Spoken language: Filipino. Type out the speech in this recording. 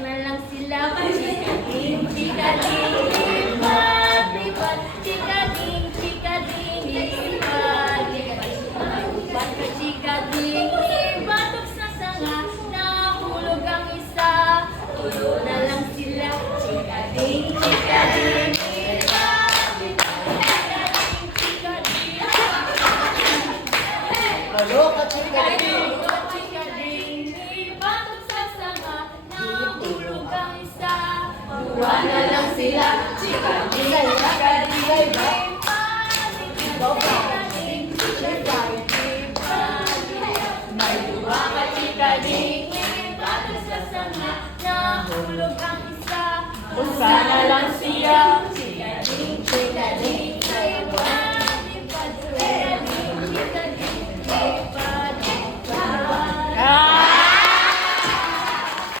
na lang sila. Chikading, chikading, lipat, lipat. Chikading, chikading, lipat, lipat. Lipat ka chikading, lipat. Sa sanga, nahulog ang isa. Tulo na lang sila. Chikading, chikading, lipat, lipat. Chikading, chikading. Hello, ka-chikading! Tuwa na lang sila, chikading, chikading, chikading, chikading, may tuwa ka chikading, patos sa sanga, nahulog ang isa. Tuwa na lang siya.